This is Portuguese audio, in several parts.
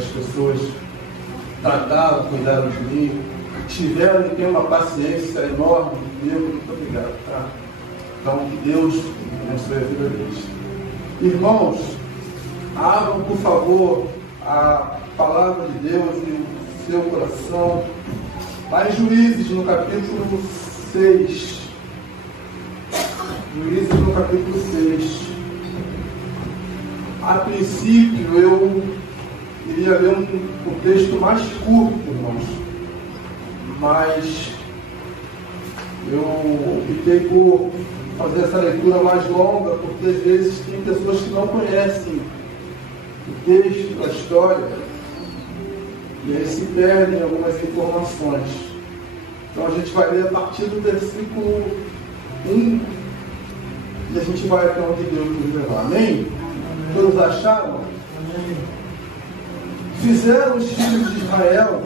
as pessoas trataram, cuidaram de mim, tiveram e têm uma paciência enorme comigo. Muito obrigado, tá? Então, que Deus abençoe a vida deles. Irmãos, abram, por favor, a palavra de Deus em seu coração, lá em Juízes, no capítulo 6. Juízes, no capítulo 6. A princípio, eu iria ler um texto mais curto, irmãos, mas eu optei por fazer essa leitura mais longa, porque às vezes tem pessoas que não conhecem o texto, a história, e aí se perdem algumas informações. Então a gente vai ler a partir do versículo 1 e a gente vai até onde Deus nos levar. Amém? Todos acharam? Amém. Fizeram os filhos de Israel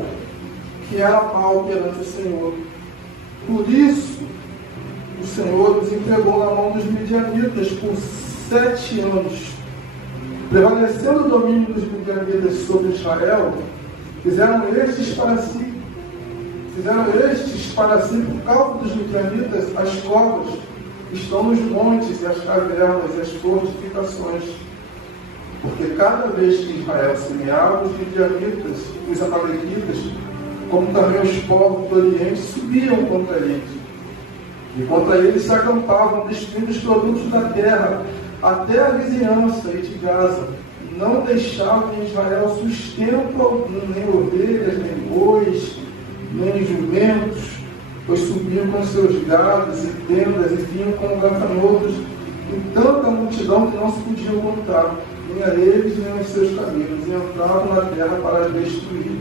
que era mal perante o Senhor. Por isso, o Senhor os entregou na mão dos midianitas por 7 anos. Prevalecendo o domínio dos midianitas sobre Israel, fizeram estes para si por causa dos midianitas as covas que estão nos montes e as cavernas e as fortificações. Porque cada vez que Israel semeava, os midianitas, os amalequitas, como também os povos do Oriente, subiam contra eles. E contra eles se acampavam, destruindo os produtos da terra, até a vizinhança e de Gaza. Não deixavam em Israel sustento algum, nem ovelhas, nem bois, nem jumentos, pois subiam com seus gados e tendas e vinham como gafanhotos, em tanta multidão que não se podiam contar, nem a eles, nem aos seus caminhos, e entravam na terra para as destruir.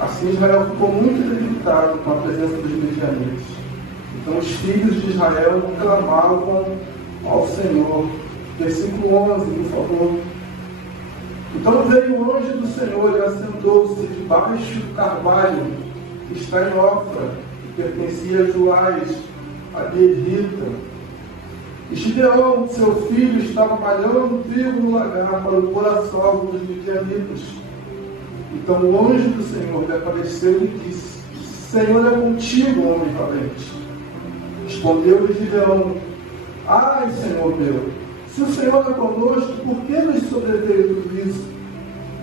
Assim Israel ficou muito debilitado com a presença dos midianitas. Então os filhos de Israel clamavam ao Senhor. Versículo 11, por favor. Então veio o anjo do Senhor e assentou-se debaixo do carvalho que está em Ofra, que pertencia a Joás, a Berrita. E Gideão, seu filho, estava malhando trigo no lagar para o pôr a salvo dos midianitas. Então o anjo do Senhor lhe apareceu e disse: Senhor é contigo, homem valente. Respondeu-lhe Gideão: Ai, Senhor meu, se o Senhor é conosco, por que nos sobreveio tudo isso?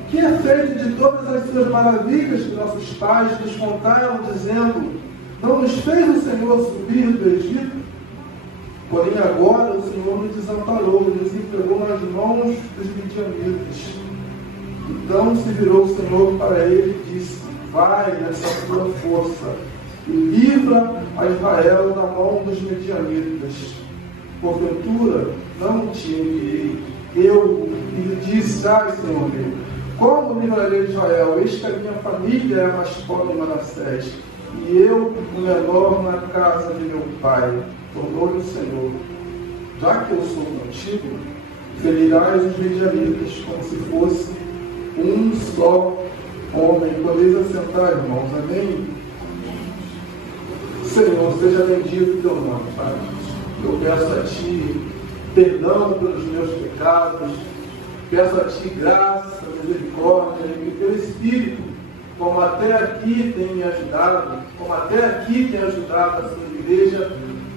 Que é feito de todas as suas maravilhas que nossos pais nos contaram, dizendo: Não nos fez o Senhor subir do Egito? Porém agora o Senhor nos desamparou e nos entregou nas mãos dos midianitas. Então se virou o Senhor para ele e disse: Vai nessa tua força e livra a Israel da mão dos midianitas. Porventura não te enviei eu, e lhe disse: Ai, Senhor meu, como livrarei Israel? Eis que a minha família é a mais pobre em Manassés, e eu o menor na casa de meu pai. Tornou-lhe o Senhor: Já que eu sou contigo, ferirás os midianitas como se fosse um só homem. Podeis assentar, irmãos. Amém? Senhor, seja bendito o teu nome, Pai. Eu peço a Ti perdão pelos meus pecados, peço a Ti graça, misericórdia, e que Teu Espírito, como até aqui tem me ajudado, como até aqui tem ajudado a sua igreja,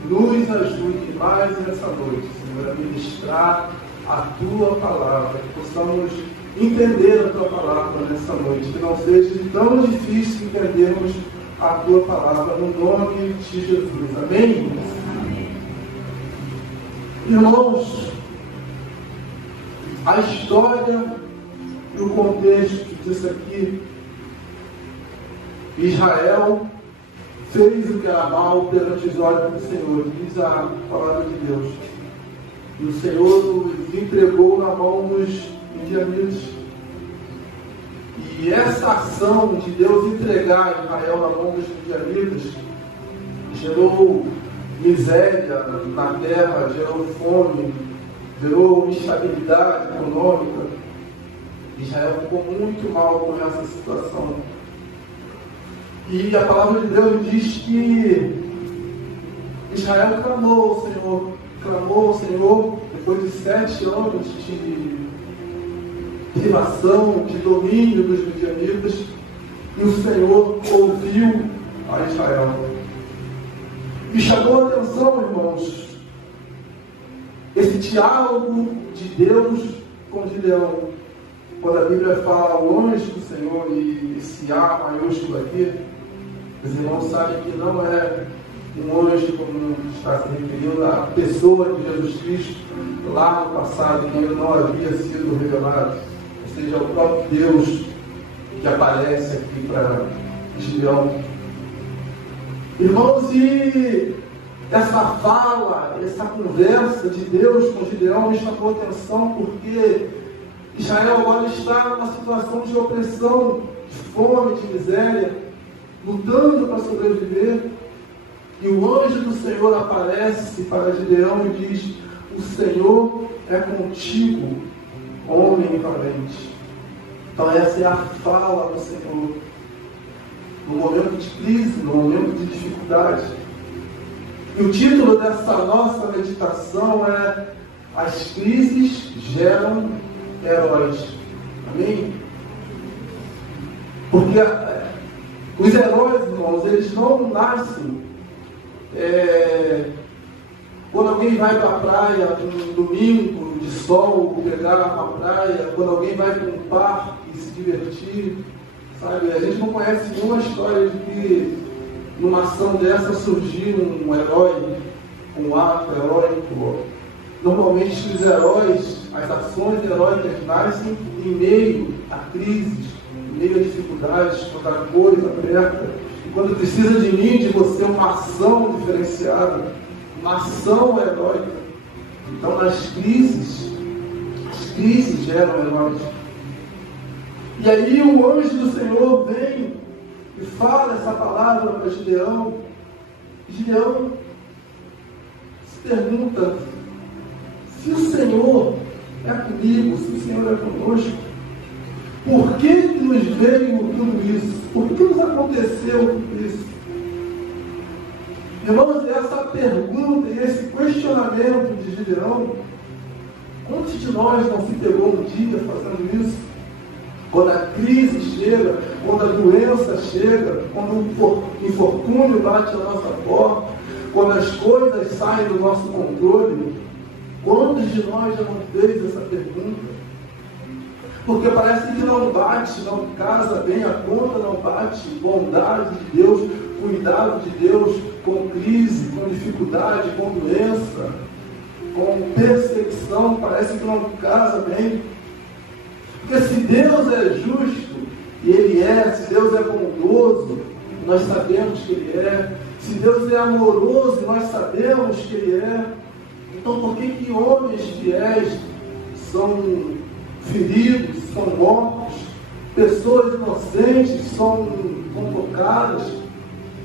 nos ajude mais nessa noite, Senhor, a ministrar a Tua palavra, que possamos entender a Tua palavra nessa noite, que não seja tão difícil entendermos a Tua palavra, no nome de Jesus. Amém? Amém. Irmãos, a história e o contexto disso aqui, Israel fez o que era mal perante os olhos do Senhor, diz a palavra de Deus. E o Senhor os entregou na mão dos midianitas. E essa ação de Deus entregar Israel na mão dos midianitas gerou miséria na terra, gerou fome, gerou instabilidade econômica. Israel ficou muito mal com essa situação. E a palavra de Deus diz que Israel clamou ao Senhor, depois de 7 anos privação, de domínio dos midianitas, e o Senhor ouviu a Israel. E chamou a atenção, irmãos, esse diálogo de Deus com Gideão. Quando a Bíblia fala o anjo do Senhor, e esse A maiúsculo aqui, os irmãos sabem que não é um anjo como está se referindo à pessoa de Jesus Cristo lá no passado, que ainda não havia sido revelado. Ou seja, é o próprio Deus que aparece aqui para Gideão. Irmãos, e essa fala, essa conversa de Deus com Gideão me chamou a atenção, porque Israel agora está numa situação de opressão, de fome, de miséria, lutando para sobreviver. E o anjo do Senhor aparece para Gideão e diz: o Senhor é contigo, homem valente. Então essa é a fala do Senhor no momento de crise, no momento de dificuldade. E o título dessa nossa meditação é: as crises geram heróis. Amém? Porque os heróis, irmãos, eles não nascem quando alguém vai para a praia um domingo de sol, pegar uma praia, quando alguém vai para um parque se divertir, sabe? A gente não conhece nenhuma história de que numa ação dessa surgiu um herói, um ato heróico. Normalmente os heróis, as ações heróicas nascem em meio a crises, em meio a dificuldades, quando a coisa aperta. E quando precisa de mim, de você, uma ação diferenciada, uma ação heróica. Então, nas crises, as crises geram heróis. E aí o anjo do Senhor vem e fala essa palavra para Gideão. Gideão se pergunta: se o Senhor é comigo, se o Senhor é conosco, por que nos veio tudo isso? Por que nos aconteceu tudo isso? Irmãos, essa pergunta e esse questionamento de Gideão, quantos de nós não se pegou um dia fazendo isso? Quando a crise chega, quando a doença chega, quando o infortúnio bate na nossa porta, quando as coisas saem do nosso controle, quantos de nós já não fez essa pergunta? Porque parece que não bate, não casa bem a conta, não bate bondade de Deus, cuidado de Deus com crise, com dificuldade, com doença, com perseguição, parece que não casa bem. Porque se Deus é justo, e Ele é, se Deus é bondoso, nós sabemos que Ele é, se Deus é amoroso, nós sabemos que Ele é, então por que homens fiéis são feridos, são mortos, pessoas inocentes são tocadas,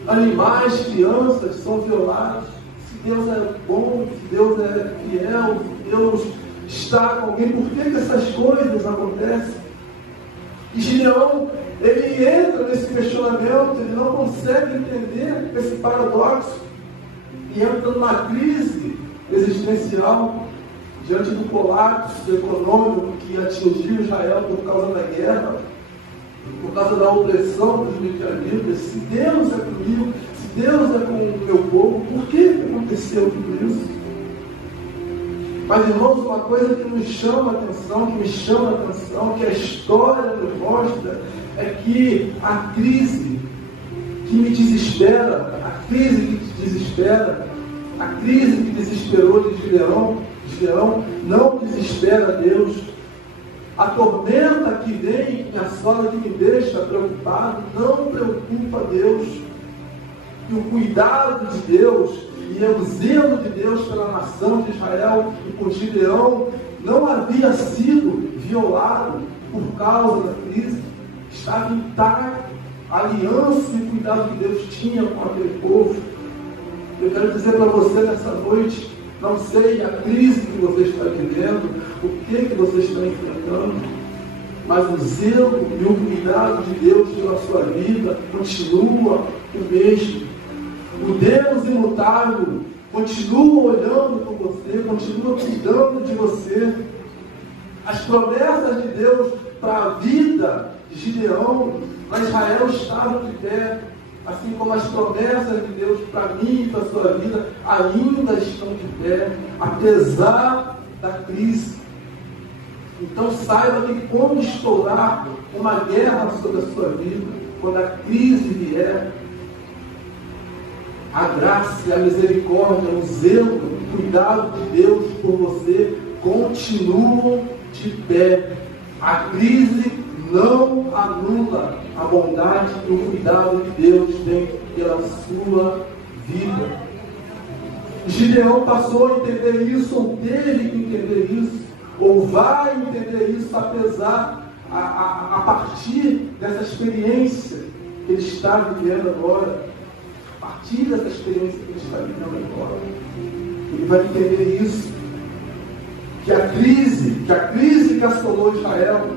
animais, crianças são violados? Se Deus é bom, se Deus é fiel, se Deus está com alguém, por que essas coisas acontecem? E Gideão, ele entra nesse questionamento, ele não consegue entender esse paradoxo, e entra numa crise existencial, diante do colapso econômico que atingiu Israel por causa da guerra, por causa da opressão dos midianitas. Se Deus é comigo, se Deus é com o meu povo, por que aconteceu tudo isso? Mas, irmãos, uma coisa que nos chama a atenção, que me chama a atenção, que a história nos mostra, é que a crise que me desespera, a crise que te desespera, a crise que desesperou de Gideão não desespera Deus. A tormenta que vem e assola, que me deixa preocupado, não preocupa Deus. E o cuidado de Deus e o zelo de Deus pela nação de Israel e por Gideão não havia sido violado por causa da crise. Estava intacto a aliança e cuidado que Deus tinha com aquele povo. Eu quero dizer para você nessa noite, não sei a crise que você está vivendo, o que você está enfrentando, mas o zelo e o cuidado de Deus pela sua vida continua o mesmo. O Deus imutável continua olhando por você, continua cuidando de você. As promessas de Deus para a vida de Gideão, para Israel, estavam de pé, assim como as promessas de Deus para mim e para a sua vida ainda estão de pé, apesar da crise. Então saiba que quando estourar uma guerra sobre a sua vida, quando a crise vier, a graça e a misericórdia, o zelo, o cuidado de Deus por você continuam de pé. A crise não anula a bondade e o cuidado que Deus tem pela sua vida. Gideão passou a entender isso, ou teve que entender isso, ou vai entender isso a partir dessa experiência que ele está vivendo agora. A partir dessa experiência que ele está vivendo agora, ele vai entender isso, que a crise que assolou Israel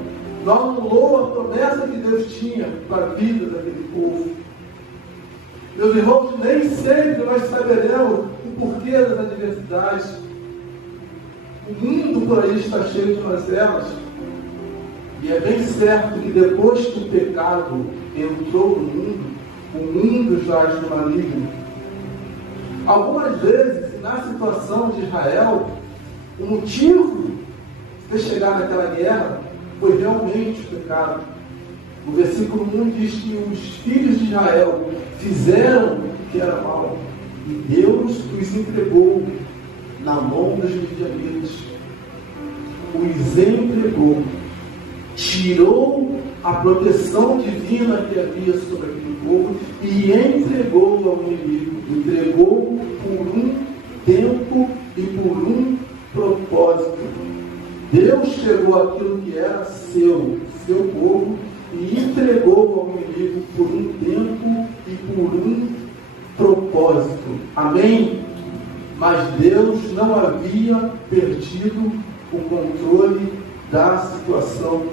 não anulou a promessa que Deus tinha para a vida daquele povo. Meus irmãos, nem sempre nós saberemos o porquê das adversidades. O mundo por aí está cheio de mazelas, e é bem certo que depois que o pecado entrou no mundo, o mundo jaz no maligno. Algumas vezes, na situação de Israel, o motivo de ter chegado naquela guerra foi realmente o pecado. O versículo 1 diz que os filhos de Israel fizeram o que era mal, e Deus os entregou na mão dos midianitas. Os entregou, tirou a proteção divina que havia sobre aquele povo e entregou ao inimigo. Entregou por um tempo e por um propósito. Deus pegou aquilo que era seu povo, e entregou ao inimigo por um tempo e por um propósito. Amém? Mas Deus não havia perdido o controle da situação.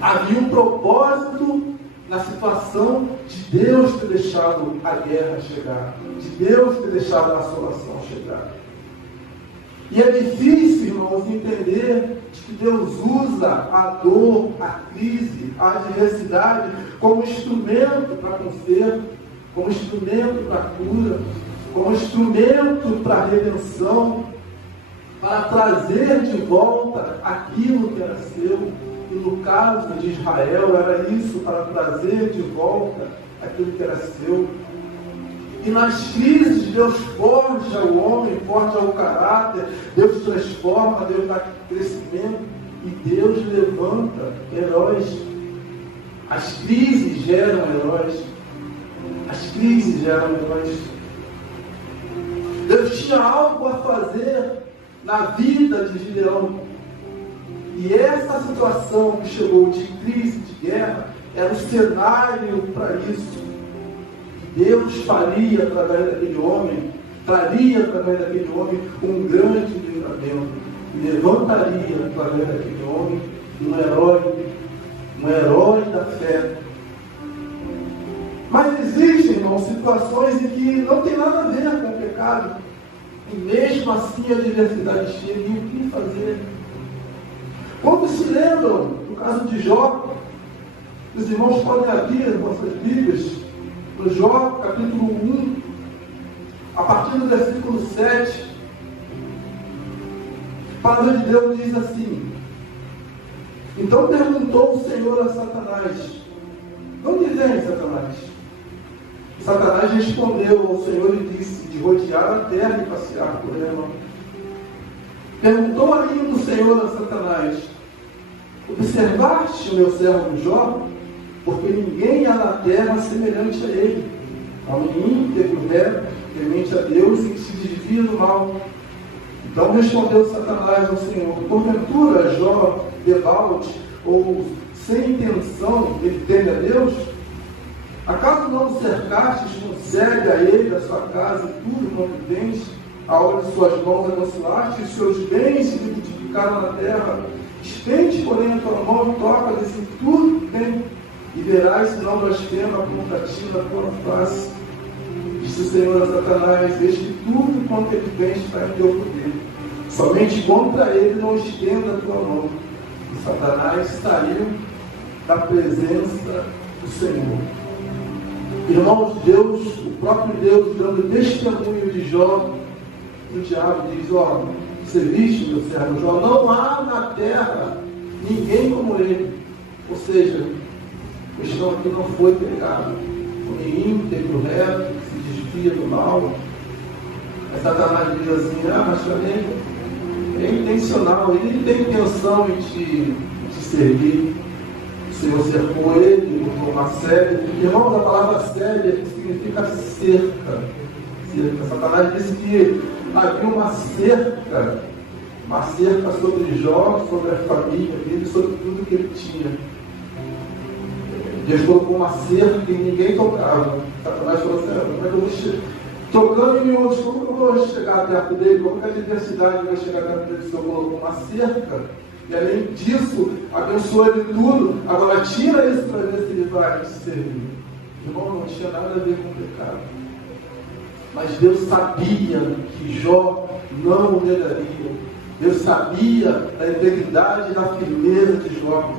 Havia um propósito na situação de Deus ter deixado a guerra chegar, de Deus ter deixado a assolação chegar. E é difícil, irmãos, entender que Deus usa a dor, a crise, a adversidade como instrumento para conserto, como instrumento para cura, como instrumento para redenção, para trazer de volta aquilo que era seu. E no caso de Israel era isso, para trazer de volta aquilo que era seu. E nas crises Deus forja o homem, forja o caráter, Deus transforma, Deus dá crescimento e Deus levanta heróis. As crises geram heróis. As crises geram heróis. Deus tinha algo a fazer na vida de Gideão. E essa situação que chegou de crise, de guerra, era o cenário para isso. Deus faria através daquele homem, traria através daquele homem um grande livramento. Levantaria através daquele homem um herói da fé. Mas existem, irmãos, situações em que não tem nada a ver com o pecado. E mesmo assim a adversidade chega. E o que fazer? Quando se lembram do caso de Jó, os irmãos podem abrir as nossas Bíblias, no Jó, capítulo 1, a partir do versículo 7, a palavra de Deus diz assim: então perguntou o Senhor a Satanás: de onde vem, Satanás? E Satanás respondeu ao Senhor e disse: de rodear a terra e passear por ela. Perguntou ainda o Senhor a Satanás: observaste o meu servo Jó? Porque ninguém há na terra semelhante a ele, homem íntegro, reto, temente a Deus e que se desvia do mal. Então respondeu Satanás ao Senhor: porventura Jó, debalde, ou sem intenção, ele teme a Deus? Acaso não o cercastes com sede a ele, a sua casa e tudo quanto tens? A obra de suas mãos abençoaste, e os seus bens se multiplicaram na terra. Estende, porém, a tua mão, toca-lhes em tudo que tem, e verás se não blasfema contra ti na tua face. Disse o Senhor a Satanás: eis que tudo quanto ele tem está em teu poder. Somente contra ele não estenda a tua mão. E Satanás saiu da presença do Senhor. Irmãos, Deus, o próprio Deus, dando testemunho de Jó, o diabo diz: ó, você viste, meu servo Jó, não há na terra ninguém como ele. Ou seja, a questão aqui não foi pecado, foi íntegro, reto, que se desvia do mal. Mas Satanás diz assim: mas também é intencional, ele não tem intenção em te servir. Se você for ele, for uma série, irmãos, a palavra série significa cerca. Satanás disse que havia uma cerca sobre Jó, sobre a família dele, sobre tudo que ele tinha. Deus colocou uma cerca e ninguém tocava. Satanás falou assim: como é que eu vou chegar? Tocando em miúdos, como eu vou chegar perto dele? Como que a diversidade vai chegar perto dele se eu colocou uma cerca? E além disso, abençoa ele tudo. Agora tira isso para ver se ele vai te servir. Irmão, não tinha nada a ver com o pecado. Mas Deus sabia que Jó não o negaria. Deus sabia da integridade e da firmeza de Jó.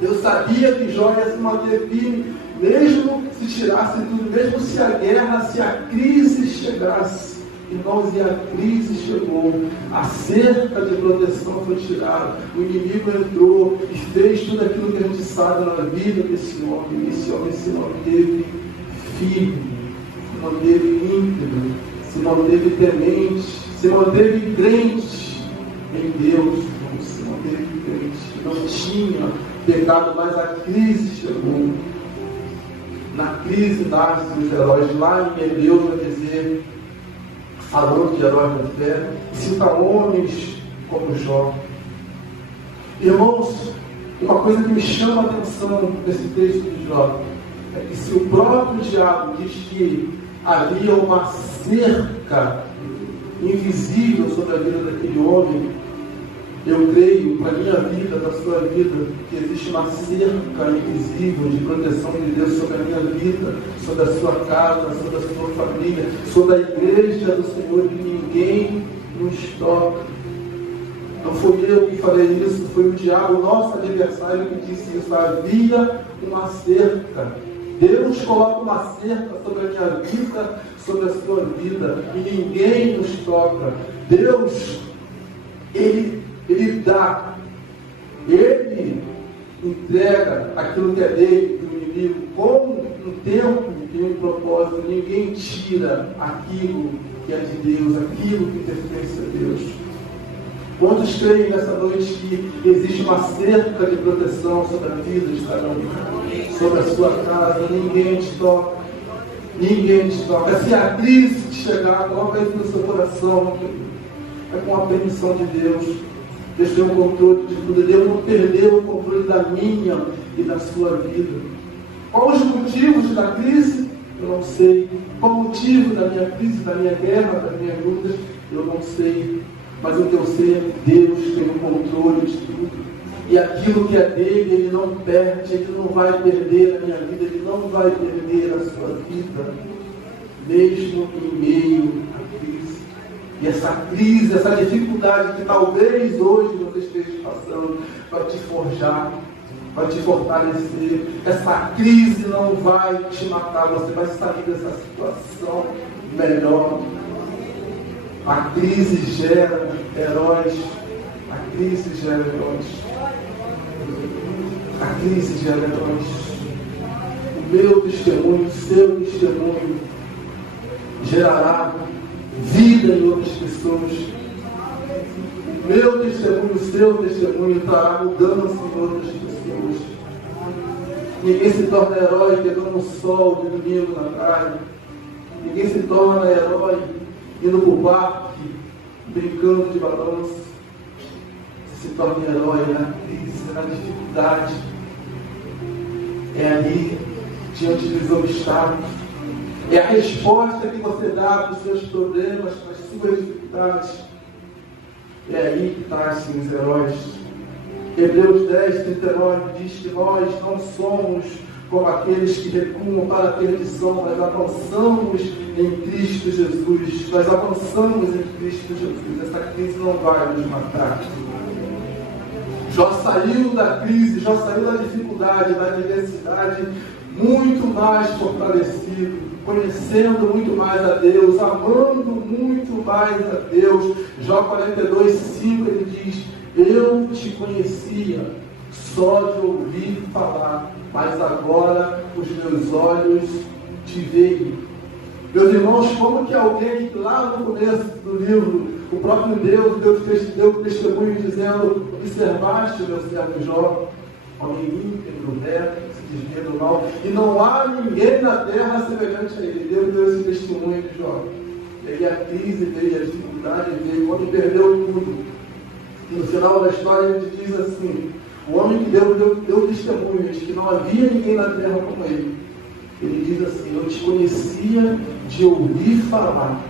Deus sabia que Jó ia se manter firme, mesmo se tirasse tudo, mesmo se a guerra, se a crise chegasse. Irmãos, e a crise chegou, a cerca de proteção foi tirada, o inimigo entrou e fez tudo aquilo que a gente sabe na vida desse homem. Esse homem se manteve firme, se manteve íntegro, se manteve temente, se manteve crente em Deus, se manteve crente, não tinha pecado, mas a crise chegou. Na crise nascem os heróis. Lá em Hebreus vai dizer, falando de heróis da fé, cita homens como Jó. Irmãos, uma coisa que me chama a atenção nesse texto de Jó é que se o próprio diabo diz que havia uma cerca invisível sobre a vida daquele homem, eu creio, para a minha vida, para a sua vida, que existe uma cerca invisível de proteção de Deus sobre a minha vida, sobre a sua casa, sobre a sua família, sobre a igreja do Senhor, que ninguém nos toca. Não foi eu que falei isso, foi o diabo, o nosso adversário, que disse isso. Havia uma cerca. Deus coloca uma cerca sobre a minha vida, sobre a sua vida, e ninguém nos toca. Deus, Ele dá, Ele entrega aquilo que é dele, do inimigo, com um tempo e um propósito. Ninguém tira aquilo que é de Deus, aquilo que pertence a Deus. Quantos creem nessa noite que existe uma cerca de proteção sobre a vida de cada um, sobre a sua casa? Ninguém te toca, ninguém te toca. Se a crise chegar, coloca isso no seu coração, é com a permissão de Deus. Deus tem o controle de tudo. Deus não perdeu o controle da minha e da sua vida. Quais os motivos da crise? Eu não sei. Qual o motivo da minha crise, da minha guerra, da minha luta? Eu não sei. Mas o que eu sei é que Deus tem o controle de tudo. E aquilo que é dele, Ele não perde, Ele não vai perder a minha vida, Ele não vai perder a sua vida, mesmo em meio à crise. E essa crise, essa dificuldade que talvez hoje você esteja passando, vai te forjar, vai te fortalecer. Essa crise não vai te matar, você vai sair dessa situação melhor. A crise gera heróis. A crise gera heróis. A crise gera heróis. O meu testemunho, o seu testemunho gerará vida em outras pessoas. O meu testemunho, o seu testemunho trará mudança em outras pessoas. Ninguém se torna herói pegando um sol de domingo na praia. Ninguém se torna herói indo para o parque, brincando de balanço. Se torna herói na crise, na dificuldade. É ali, diante dos obstáculos. É a resposta que você dá para os seus problemas, para as suas dificuldades. É aí que nascem os heróis. Hebreus 10, 39 diz que nós não somos como aqueles que recuam para a perdição, nós avançamos em Cristo Jesus. Nós avançamos em Cristo Jesus. Essa crise não vai nos matar. Jó saiu da crise, Jó saiu da dificuldade, da adversidade, muito mais fortalecido, conhecendo muito mais a Deus, amando muito mais a Deus. Jó 42:5 ele diz: eu te conhecia só de ouvir falar, mas agora os meus olhos te veem. Meus irmãos, como que alguém lá no começo do livro, o próprio Deus deu testemunho dizendo: observaste o meu servo Jó, homem íntegro, reto, que se desvia do mal, e não há ninguém na terra semelhante a ele. Deus deu esse testemunho de Jó. E aí a crise veio, a dificuldade veio, o homem perdeu tudo. E no final da história ele diz assim: o homem que deu testemunho de que não havia ninguém na terra como ele. Ele diz assim: eu te conhecia de ouvir falar,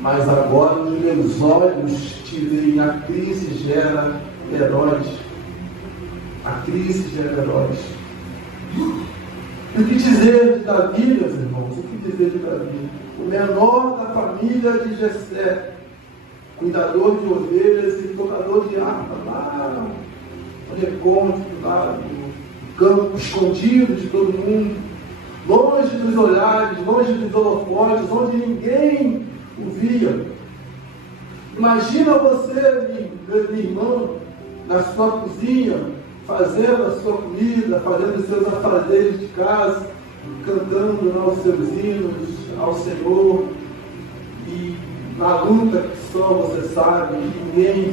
mas agora os meus olhos te veem. A crise gera heróis. A crise gera heróis. E o que dizer de Davi, meus irmãos? O que dizer de Davi? O menor da família de Jessé, cuidador de ovelhas e tocador de harpa, lá no recôndito, lá no campo, escondido de todo mundo, longe dos olhares, longe dos holofotes, onde ninguém o via. Imagina você, meu irmão, na sua cozinha, fazendo a sua comida, fazendo os seus afazeres de casa, cantando aos seus hinos ao Senhor, e na luta que só você sabe, ninguém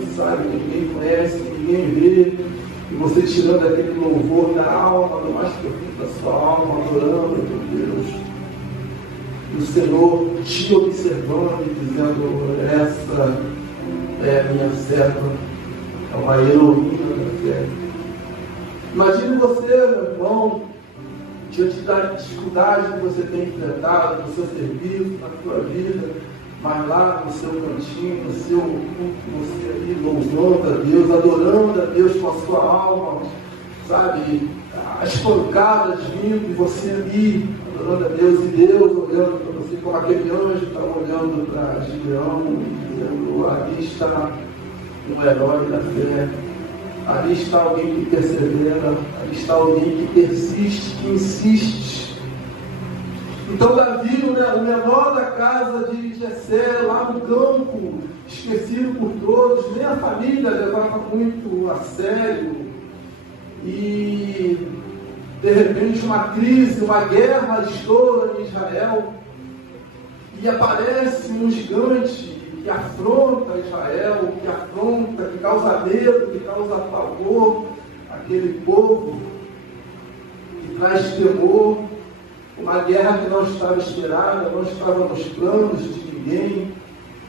conhece, ninguém vê, e você tirando aquele louvor da alma, do mais profundo da sua alma, adorando a Deus. E o Senhor te observando e dizendo: essa é a minha serva, é uma heroína da fé. Imagine você, meu irmão, diante da dificuldade que você tem enfrentado no seu serviço, na sua vida, mas lá no seu cantinho, no seu culto, você ali louvando a Deus, adorando a Deus com a sua alma, sabe? As pancadas vindo e você ali adorando a Deus, e Deus olhando para você, como aquele anjo está olhando para Gideão, dizendo: ali está um herói da fé, ali está alguém que persevera, ali está alguém que persiste, que insiste. Então Davi, o menor da casa de Jessé, lá no campo, esquecido por todos, nem a família levava muito a sério, e de repente uma crise, uma guerra estoura em Israel, e aparece um gigante que afronta Israel, que causa medo, que causa pavor àquele povo, que traz temor, uma guerra que não estava esperada, não estava nos planos de ninguém.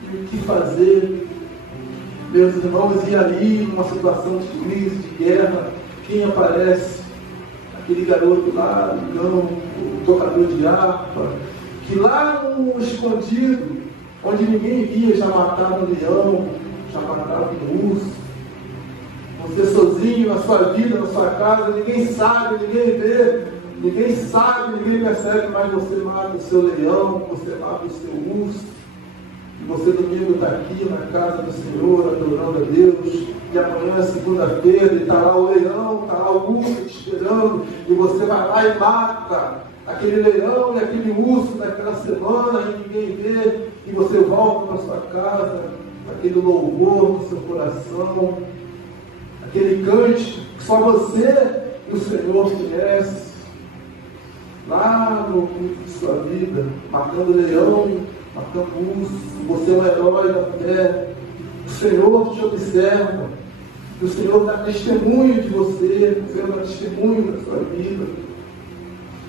E o que fazer? Meus irmãos, e ali, numa situação de crise, de guerra, quem aparece? Aquele garoto lá, o tocador de harpa, que lá no escondido, onde ninguém via, já matava um leão, já matava um urso. Você sozinho, na sua vida, na sua casa, ninguém sabe, ninguém vê, ninguém sabe, ninguém percebe, mas você mata o seu leão, você mata o seu urso. E você domingo está aqui na casa do Senhor, adorando a Deus, e amanhã é segunda-feira, e está lá o leão, está lá o urso te esperando, e você vai lá e mata aquele leão e aquele urso daquela semana, e ninguém vê, e você volta para sua casa, aquele louvor no seu coração, aquele cântico que só você e o Senhor conhece, lá no culto de sua vida, matando leão, matando urso, você é um herói da fé, o Senhor te observa, o Senhor dá testemunho de você, o Senhor dá testemunho da sua vida.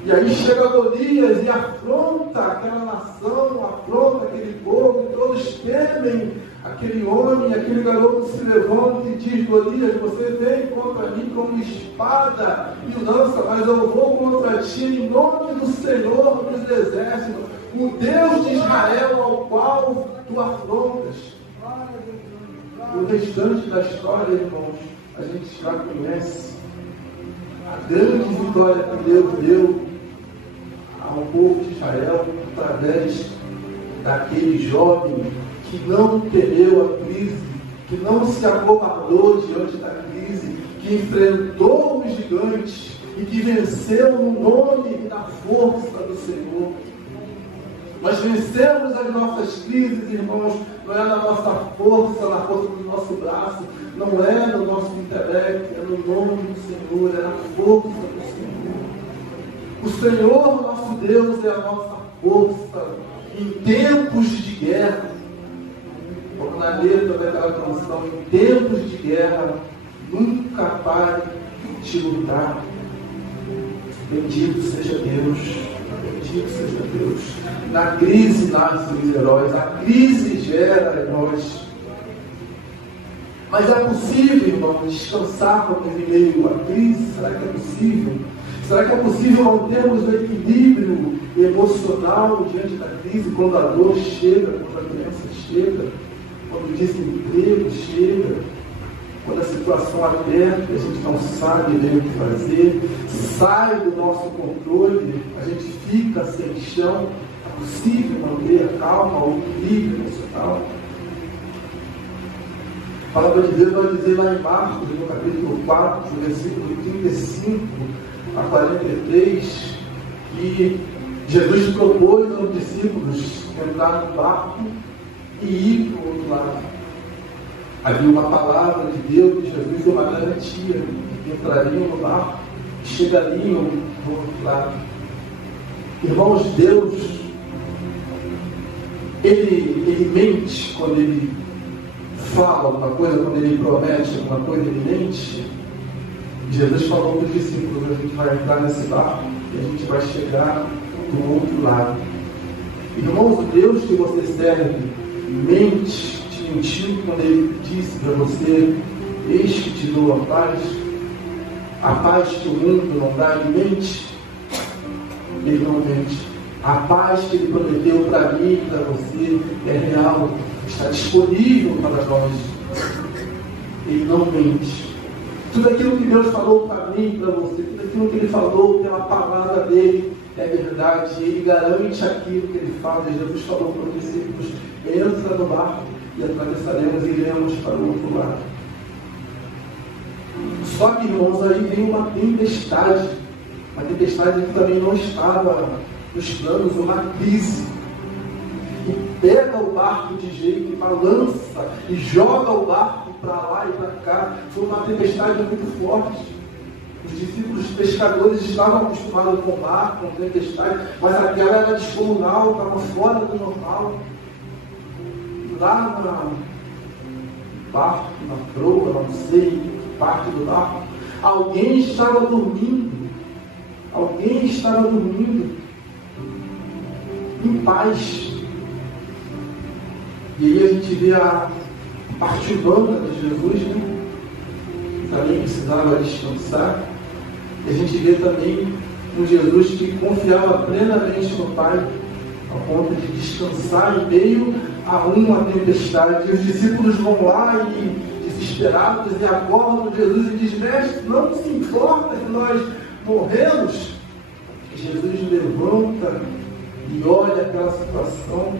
E aí chega Golias e afronta aquela nação, afronta aquele povo, e todos temem aquele homem, aquele garoto se levanta e diz: Golias, você vem contra mim com espada e lança, mas eu vou contra ti em nome do Senhor dos exércitos, o Deus de Israel ao qual tu afrontas. O restante da história, irmãos, a gente já conhece. A grande vitória que Deus deu ao povo de Israel através daquele jovem que não temeu a crise, que não se acovardou diante da crise, crise, que enfrentou os gigantes e que venceu no nome e na força do Senhor. Nós vencemos as nossas crises, irmãos, não é na nossa força, na força do nosso braço, não é no nosso intelecto, é no nome do Senhor, é na força do Senhor. O Senhor, nosso Deus, é a nossa força em tempos de guerra. Como na letra daquela canção, em tempos de guerra, nunca pare de lutar. Bendito seja Deus, bendito seja Deus. Na crise nascem os heróis, a crise gera heróis. Mas é possível, irmão, descansarmos em meio à crise? Será que é possível? Será que é possível mantermos o equilíbrio emocional diante da crise, quando a dor chega, quando a doença chega, quando o desemprego chega, quando a situação aperta, a gente não sabe nem o que fazer, sai do nosso controle, a gente fica sem chão? É possível manter a calma, o equilíbrio emocional? A palavra de Deus vai dizer lá em Marcos, no capítulo 4, versículo 35 a 43, que Jesus propôs aos discípulos entrar no barco e ir para o outro lado. Havia uma palavra de Deus, de Jesus, uma garantia, que entrariam no barco e chegariam do outro lado. Irmãos, Deus, Ele mente quando Ele fala alguma coisa, quando Ele promete alguma coisa, Ele mente. Jesus falou para os discípulos: a gente vai entrar nesse barco e a gente vai chegar do outro lado. Irmãos, o Deus que você serve mente, te mentiu quando Ele disse para você: eis que te dou a paz que o mundo não dá. Ele mente? Ele não mente. A paz que Ele prometeu para mim e para você é real, está disponível para nós. Ele não mente. Tudo aquilo que Deus falou para mim e para você, tudo aquilo que Ele falou pela palavra dEle é verdade. Ele garante aquilo que Ele fala. Jesus falou para os discípulos: entra no barco e atravessaremos e iremos para o outro lado. Só que, irmãos, aí vem uma tempestade que também não estava nos planos, uma crise. E pega o barco de jeito, e balança, e joga o barco para lá e para cá. Foi uma tempestade muito forte. Os discípulos pescadores estavam acostumados com o mar, com tempestade, mas aquela era descomunal, estava fora do normal. Lá no barco, na proa, não sei, parte do barco, alguém estava dormindo. Alguém estava dormindo em paz. E aí a gente vê a parte humana de Jesus, né? Que também precisava descansar. E a gente vê também um Jesus que confiava plenamente no Pai, ao ponto de descansar em meio a uma tempestade. E os discípulos vão lá e, desesperados, e acordam Jesus e dizem: mestre, não se importa que nós morremos? E Jesus levanta e olha aquela situação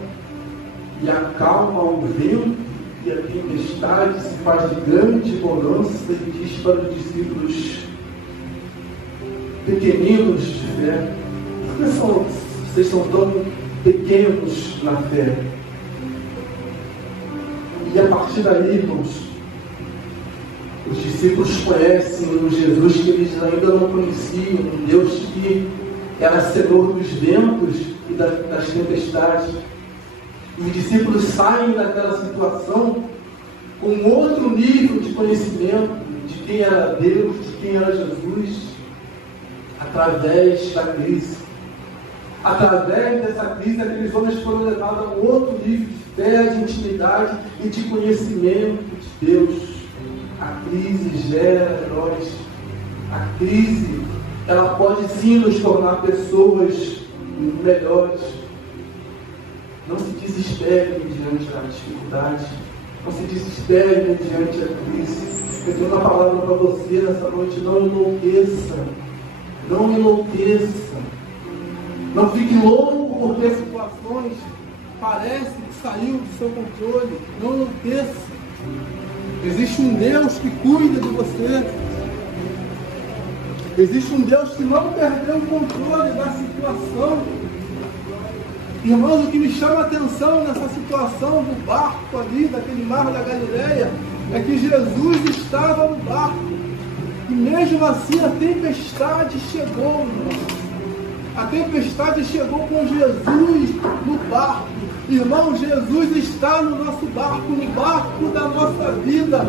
e acalma o vento e a tempestade, se faz de grande bonança e diz para os discípulos pequeninos de fé: por que vocês são tão pequenos na fé? E a partir daí, irmãos, os discípulos conhecem um Jesus que eles ainda não conheciam, um Deus que era senhor dos ventos e das tempestades. E os discípulos saem daquela situação com outro nível de conhecimento de quem era Deus, de quem era Jesus, através da crise. Através dessa crise, aqueles homens foram levados a um outro nível de fé, de intimidade e de conhecimento de Deus. A crise gera heróis. A crise, ela pode sim nos tornar pessoas melhores. Não se desespere diante da dificuldade. Não se desespere diante da crise. Eu tenho uma palavra para você nessa noite: não enlouqueça. Não enlouqueça. Não fique louco porque situações parecem que saiu do seu controle. Não enlouqueça. Existe um Deus que cuida de você. Existe um Deus que não perdeu o controle da situação. Irmãos, o que me chama a atenção nessa situação do barco ali, daquele mar da Galileia, é que Jesus estava no barco. E mesmo assim a tempestade chegou, irmão. A tempestade chegou com Jesus no barco. Irmão, Jesus está no nosso barco, no barco da nossa vida.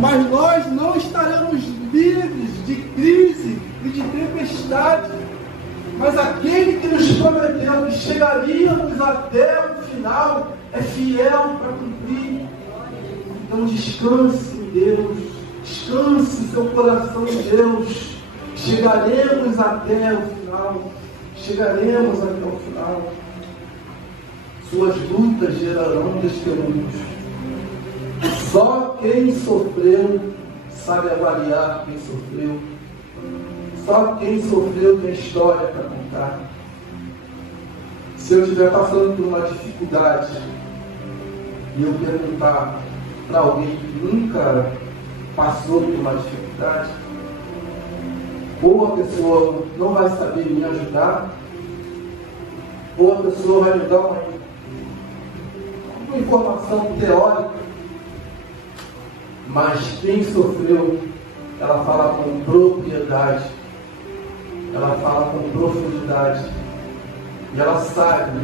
Mas nós não estaremos livres de crise e de tempestade. Mas aquele que nos prometeu que chegaríamos até o final é fiel para cumprir. Então descanse em Deus, descanse seu coração em Deus. Chegaremos até o final. Chegaremos até o final. Suas lutas gerarão testemunhos. Só quem sofreu sabe avaliar quem sofreu. Só quem sofreu tem história para contar. Se eu estiver passando por uma dificuldade e eu perguntar para alguém que nunca passou por uma dificuldade, ou a pessoa não vai saber me ajudar, ou a pessoa vai me dar uma informação teórica, mas quem sofreu, ela fala com propriedade, ela fala com profundidade, e ela sabe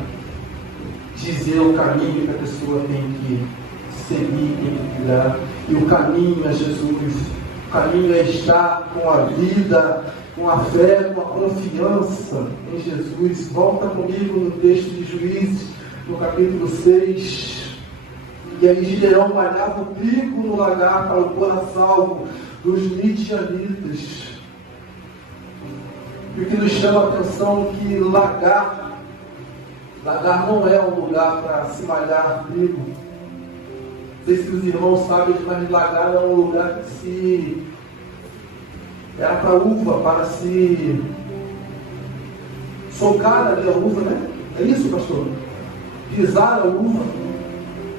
dizer o caminho que a pessoa tem que seguir, tem que trilhar, e o caminho é Jesus. O caminho é estar com a vida, com a fé, com a confiança em Jesus. Volta comigo no texto de Juízes, no capítulo 6. E aí Gideão malhava o trigo no lagar para o pôr a salvo dos midianitas. E o que nos chama a atenção é que lagar não é um lugar para se malhar trigo. Não sei se os irmãos sabem, mas lagar é um lugar que era para uva, para se socar ali a uva, né? É isso, pastor? Pisar a uva.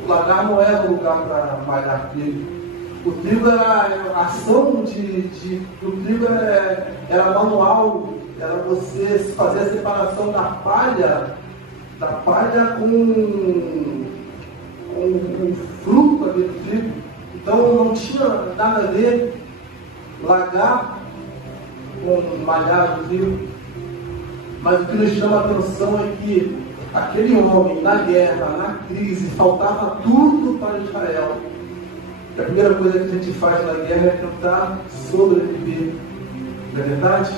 O lagar não era um lugar para malhar trigo. O trigo era a ação do trigo era manual, era você fazer a separação da palha com o fruto ali do trigo. Então não tinha nada a ver lagar com malhar o trigo. Mas o que nos chama a atenção é que aquele homem, na guerra, na crise, faltava tudo para Israel. E a primeira coisa que a gente faz na guerra é tentar sobreviver. Não é verdade?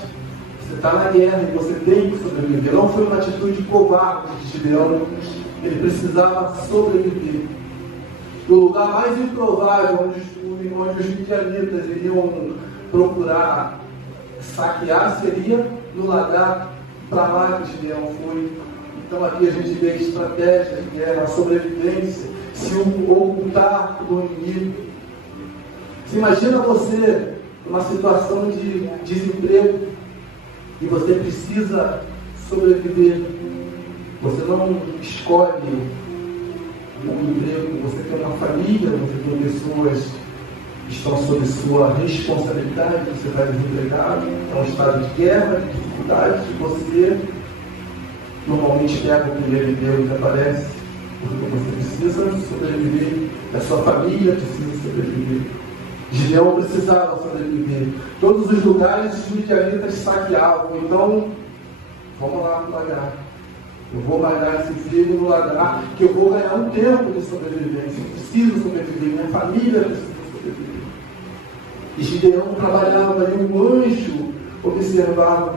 Você está na guerra e você tem que sobreviver. Não foi uma atitude covarde de Gideão. Ele precisava sobreviver. O lugar mais improvável onde os midianitas iriam procurar saquear seria no lagar para lá que Gideão foi. Então aqui a gente vê a estratégia de guerra, a sobrevivência, se ocultar do inimigo. Se imagina você numa situação de desemprego e você precisa sobreviver. Você não escolhe o emprego, você tem uma família, você tem pessoas que estão sob sua responsabilidade, você está desempregado, é um estado de guerra, de dificuldade, e você normalmente pega o primeiro emprego que aparece, porque você precisa sobreviver, a sua família precisa sobreviver. Gideão precisava sobreviver. Todos os lugares os midianitas saqueavam, então vamos lá no lagar. Eu vou malhar esse trigo no lagar, que eu vou ganhar um tempo de sobrevivência. Eu preciso sobreviver, minha família precisa sobreviver. E Gideão trabalhava e um anjo observava.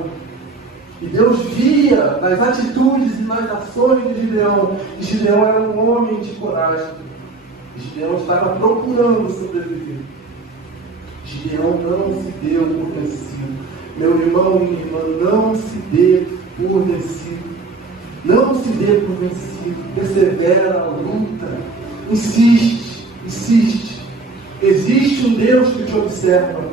E Deus via nas atitudes e nas ações de Gideão. E Gideão era um homem de coragem. Gideão estava procurando sobreviver. Gideão não se deu por vencido. Meu irmão e minha irmã, não se dê por vencido. Não se dê por vencido. Persevera, luta. Insiste, insiste. Existe um Deus que te observa.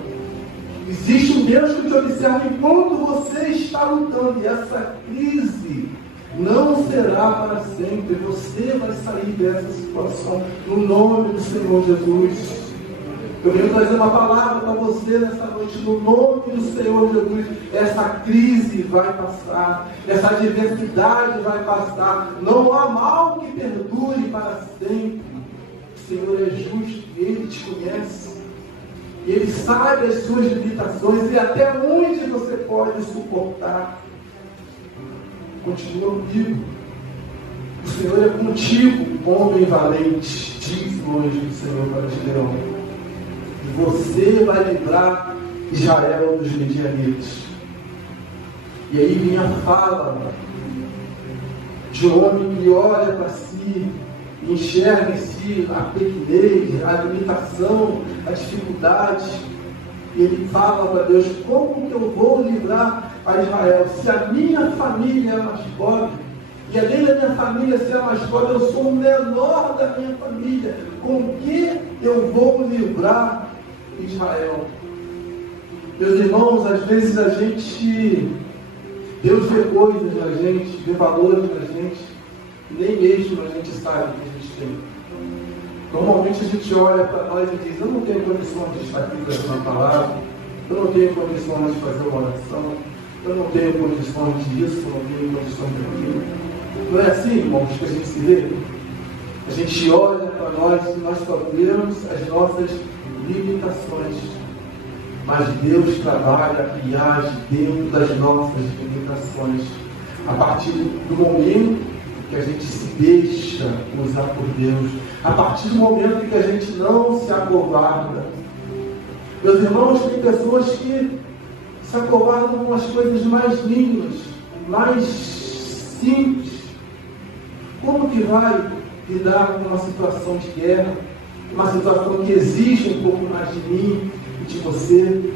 Existe um Deus que te observa enquanto você está lutando. E essa crise não será para sempre. Você vai sair dessa situação no nome do Senhor Jesus. Eu venho trazer uma palavra para você nessa noite, no nome do Senhor Jesus. Essa crise vai passar, essa adversidade vai passar. Não há mal que perdure para sempre. O Senhor é justo e Ele te conhece. E Ele sabe as suas limitações e até onde você pode suportar. Continua vivo. O Senhor é contigo, homem valente, diz o anjo do Senhor para Gideão. E você vai livrar Israel dos midianitas. E aí vem a fala de um homem que olha para si, enxerga em si a pequenez, a limitação, a dificuldade. E ele fala para Deus: como que eu vou livrar a Israel? Se a minha família é mais pobre, e além da minha família ser mais pobre, eu sou o menor da minha família, com que eu vou livrar Israel? Meus irmãos, às vezes a gente, Deus vê coisas na gente, vê valores na gente, nem mesmo a gente sabe que a gente tem. Normalmente a gente olha para nós e diz: eu não tenho condições de estar aqui trazendo uma palavra, eu não tenho condições de fazer uma oração, eu não tenho condições disso, eu não tenho condições daquilo. Não é assim, irmãos, que a gente se vê? A gente olha para nós e nós só vemos as nossas limitações. Mas Deus trabalha e age dentro das nossas limitações. A partir do momento que a gente se deixa usar por Deus, a partir do momento em que a gente não se acovarda. Meus irmãos, tem pessoas que se acovardam com as coisas mais mínimas, mais simples. Como que vai lidar com uma situação de guerra, uma situação que exige um pouco mais de mim e de você?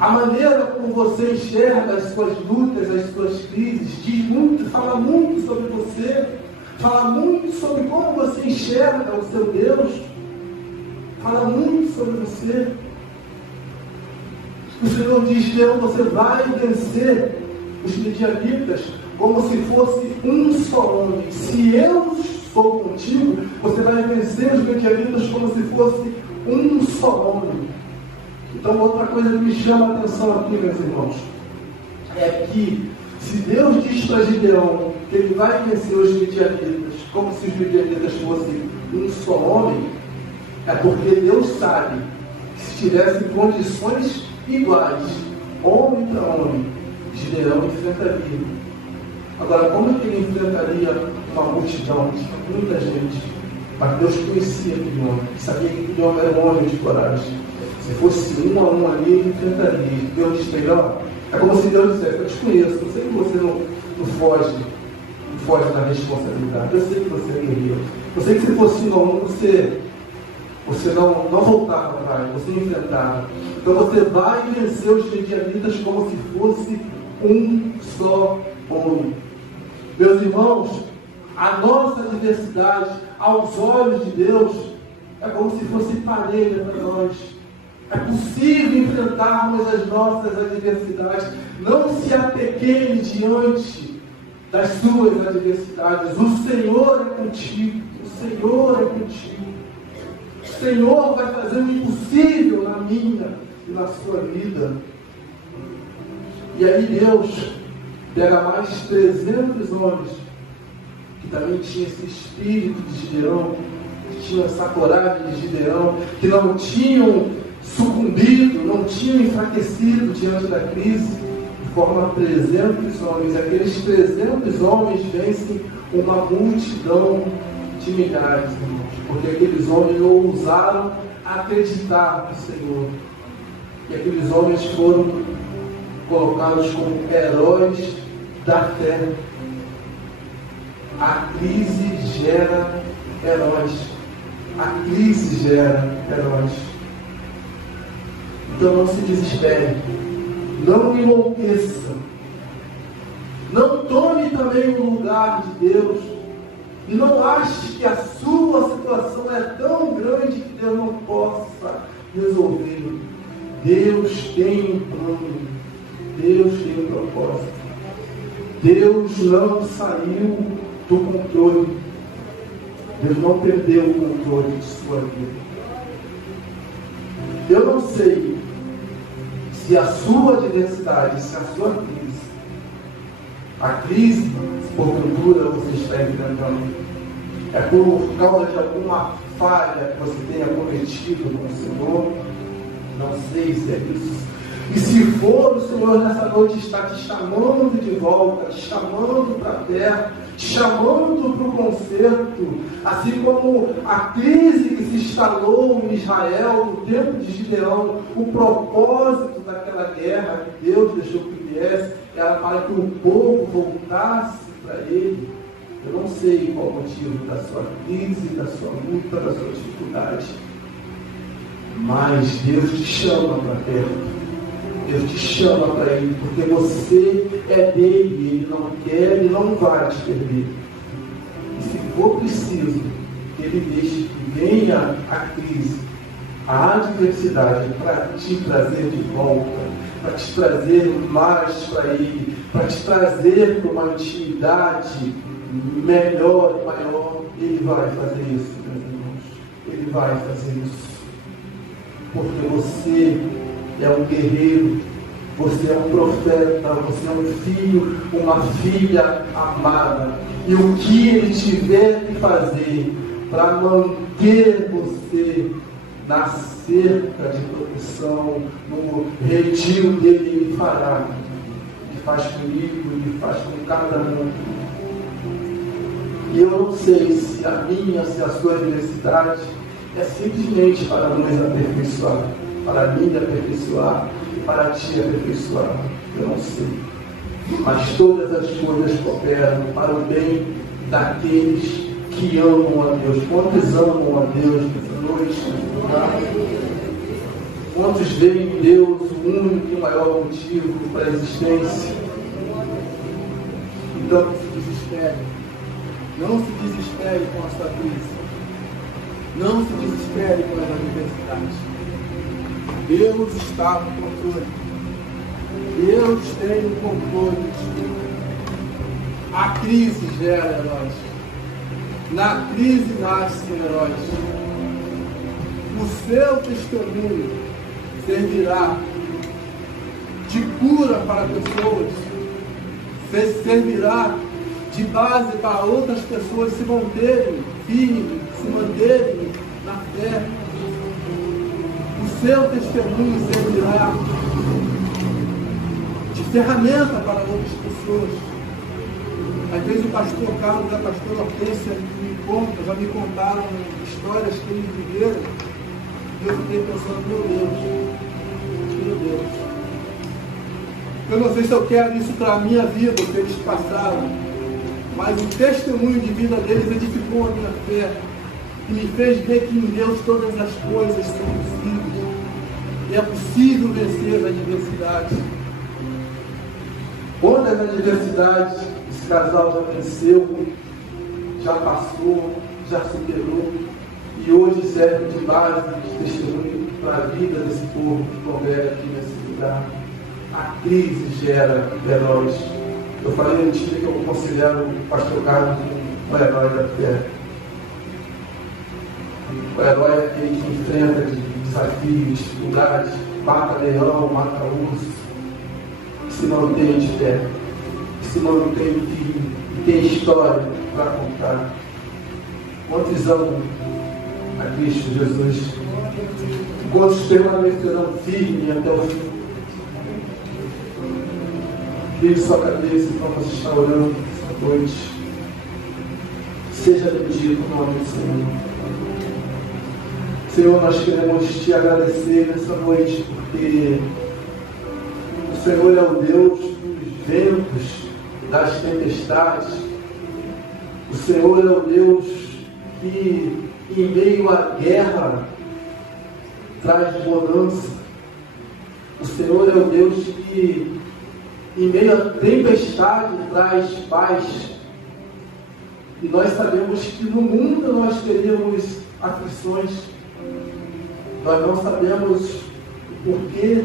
A maneira como você enxerga as suas lutas, as suas crises, diz muito, fala muito sobre você, fala muito sobre como você enxerga o seu Deus, fala muito sobre você. O Senhor diz: Leão, você vai vencer os midianitas como se fosse um só homem. Se eu estou contigo, você vai vencer os midianitas como se fosse um só homem. Então, outra coisa que me chama a atenção aqui, meus irmãos, é que se Deus diz para Gideão que ele vai vencer os midianitas como se os midianitas fossem um só homem, é porque Deus sabe que se tivessem condições iguais, homem para homem, Gideão enfrentaria. Agora, como que ele enfrentaria uma multidão, muita gente? Mas Deus conhecia aquele homem, sabia que aquele homem era um homem de coragem. Se fosse um a um ali, ele enfrentaria. Deus disse melhor. É como se Deus dissesse: eu te conheço, eu sei que você não foge da responsabilidade, eu sei que você é guerreiro, eu sei que se fosse um a um, você não voltava atrás, você enfrentava. Então você vai vencer os midianitas como se fosse um só homem. Meus irmãos, a nossa adversidade aos olhos de Deus é como se fosse parelha para nós. É possível enfrentarmos as nossas adversidades. Não se apequene diante das suas adversidades. O Senhor é contigo. O Senhor é contigo. O Senhor vai fazer o impossível na minha e na sua vida. E aí Deus pega mais 300 homens que também tinham esse espírito de Gideão, que tinham essa coragem de Gideão, que não tinham sucumbido, não tinham enfraquecido diante da crise, formam 300 homens. Aqueles 300 homens vencem uma multidão de milhares, irmãos, porque aqueles homens ousaram acreditar no Senhor. E aqueles homens foram colocados como heróis da fé. A crise gera heróis. A crise gera heróis. Então não se desespere, não enlouqueça, não tome também o lugar de Deus e não ache que a sua situação é tão grande que Deus não possa resolver. Deus tem um plano, Deus tem um propósito. Deus não saiu do controle, Deus não perdeu o controle de sua vida. Eu não sei se a sua adversidade, se a sua crise, porventura você está enfrentando, é por causa de alguma falha que você tenha cometido com o Senhor. Não sei se é isso. E se for, o Senhor nessa noite está te chamando de volta, te chamando para perto, te chamando para o conserto, assim como a crise que se instalou em Israel no tempo de Gideão, o propósito daquela guerra que Deus deixou que viesse, era para que o povo voltasse para Ele. Eu não sei qual o motivo da sua crise, da sua luta, da sua dificuldade, mas Deus te chama para perto. Deus te chama para Ele, porque você é dele, Ele não quer e não vai te perder. E se for preciso que Ele deixe que venha a crise, a adversidade, para te trazer de volta, para te trazer mais para Ele, para te trazer para uma intimidade melhor e maior, Ele vai fazer isso, meus irmãos. Ele vai fazer isso. Porque você é um guerreiro, você é um profeta, você é um filho, uma filha amada. E o que Ele tiver que fazer para manter você na cerca de proteção, no retiro dele, Ele fará. Ele faz comigo, Ele faz com cada um. E eu não sei se a minha, se a sua adversidade é simplesmente para nos aperfeiçoar, para mim aperfeiçoar e para ti aperfeiçoar. Eu não sei. Mas todas as coisas cooperam para o bem daqueles que amam a Deus. Quantos amam a Deus nessa noite? Quantos veem em Deus o único e maior motivo para a existência? Então não se desespere. Não se desespere com a sua crise. Não se desespere com as adversidades. Deus está no controle. Deus tem o controle de tudo. A crise gera heróis. Na crise nascem heróis. O seu testemunho servirá de cura para pessoas. Servirá de base para outras pessoas se manterem firmes, se manterem na fé. O seu testemunho servirá de ferramenta para outras pessoas. Às vezes o pastor Carlos e a pastora Hortência já me contaram histórias que eles viveram, e eu fiquei pensando, meu Deus, eu não sei se eu quero isso para a minha vida, o que eles passaram, mas o testemunho de vida deles edificou a minha fé e me fez ver que em Deus todas as coisas são possíveis. E é possível vencer as adversidades. Quantas adversidades esse casal já venceu, já passou, já superou, e hoje serve de base, de testemunho para a vida desse povo que congrega aqui nesse lugar. A crise gera heróis. Eu falei no dia que eu considero o pastor Carlos um herói da fé. O herói é aquele que enfrenta desafios, dificuldades, mata leão, mata urso, que se mantém de pé, que se mantém firme, que tem história para contar. Quantos amam a Cristo Jesus? Quantos permanecerão firmes até o fim? Vire sua cabeça e vamos estar orando essa noite. Seja bendito o nome do Senhor. Senhor, nós queremos te agradecer nessa noite, porque o Senhor é o Deus dos ventos, das tempestades. O Senhor é o Deus que, em meio à guerra, traz bonança. O Senhor é o Deus que, em meio à tempestade, traz paz. E nós sabemos que no mundo nós teríamos aflições. Nós não sabemos o porquê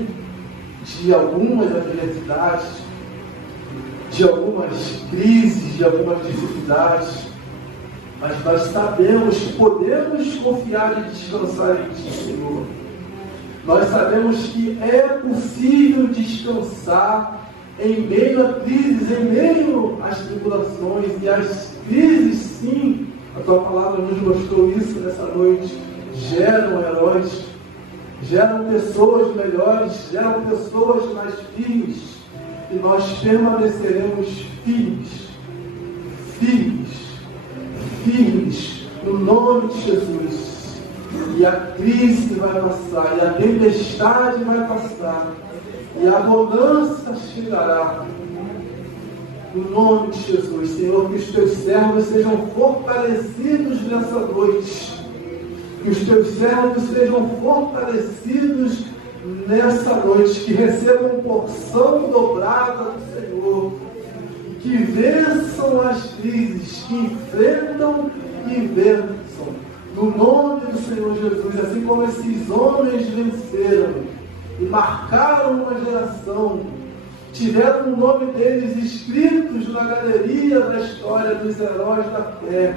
de algumas adversidades, de algumas crises, de algumas dificuldades. Mas nós sabemos que podemos confiar e descansar em Ti, Senhor. Nós sabemos que é possível descansar em meio a crises, em meio às tribulações. E as crises, sim, a tua palavra nos mostrou isso nessa noite, geram heróis, geram pessoas melhores, geram pessoas mais firmes. E nós permaneceremos firmes, no nome de Jesus. E a crise vai passar, e a tempestade vai passar, e a bonança chegará. No nome de Jesus, Senhor, que os teus servos sejam fortalecidos nessa noite. Que os teus servos sejam fortalecidos nessa noite, que recebam porção dobrada do Senhor, que vençam as crises, que enfrentam e vençam, no nome do Senhor Jesus, assim como esses homens venceram e marcaram uma geração, tiveram o nome deles escritos na galeria da história dos heróis da fé.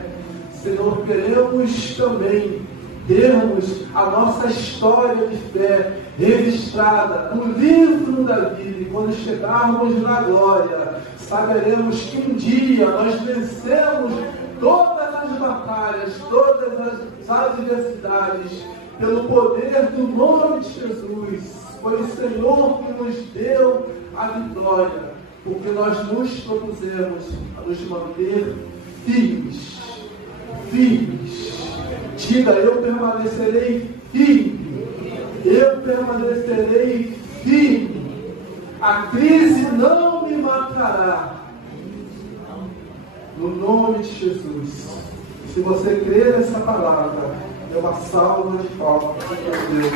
Senhor, queremos também termos a nossa história de fé registrada no livro da vida, e quando chegarmos na glória, saberemos que um dia nós vencemos todas as batalhas, todas as adversidades, pelo poder do nome de Jesus. Foi o Senhor que nos deu a vitória, porque nós nos propusemos a nos manter firmes. Diga: eu permanecerei firme. Eu permanecerei firme. A crise não me matará. No nome de Jesus. Se você crer nessa palavra, é uma salva de palmas para Deus.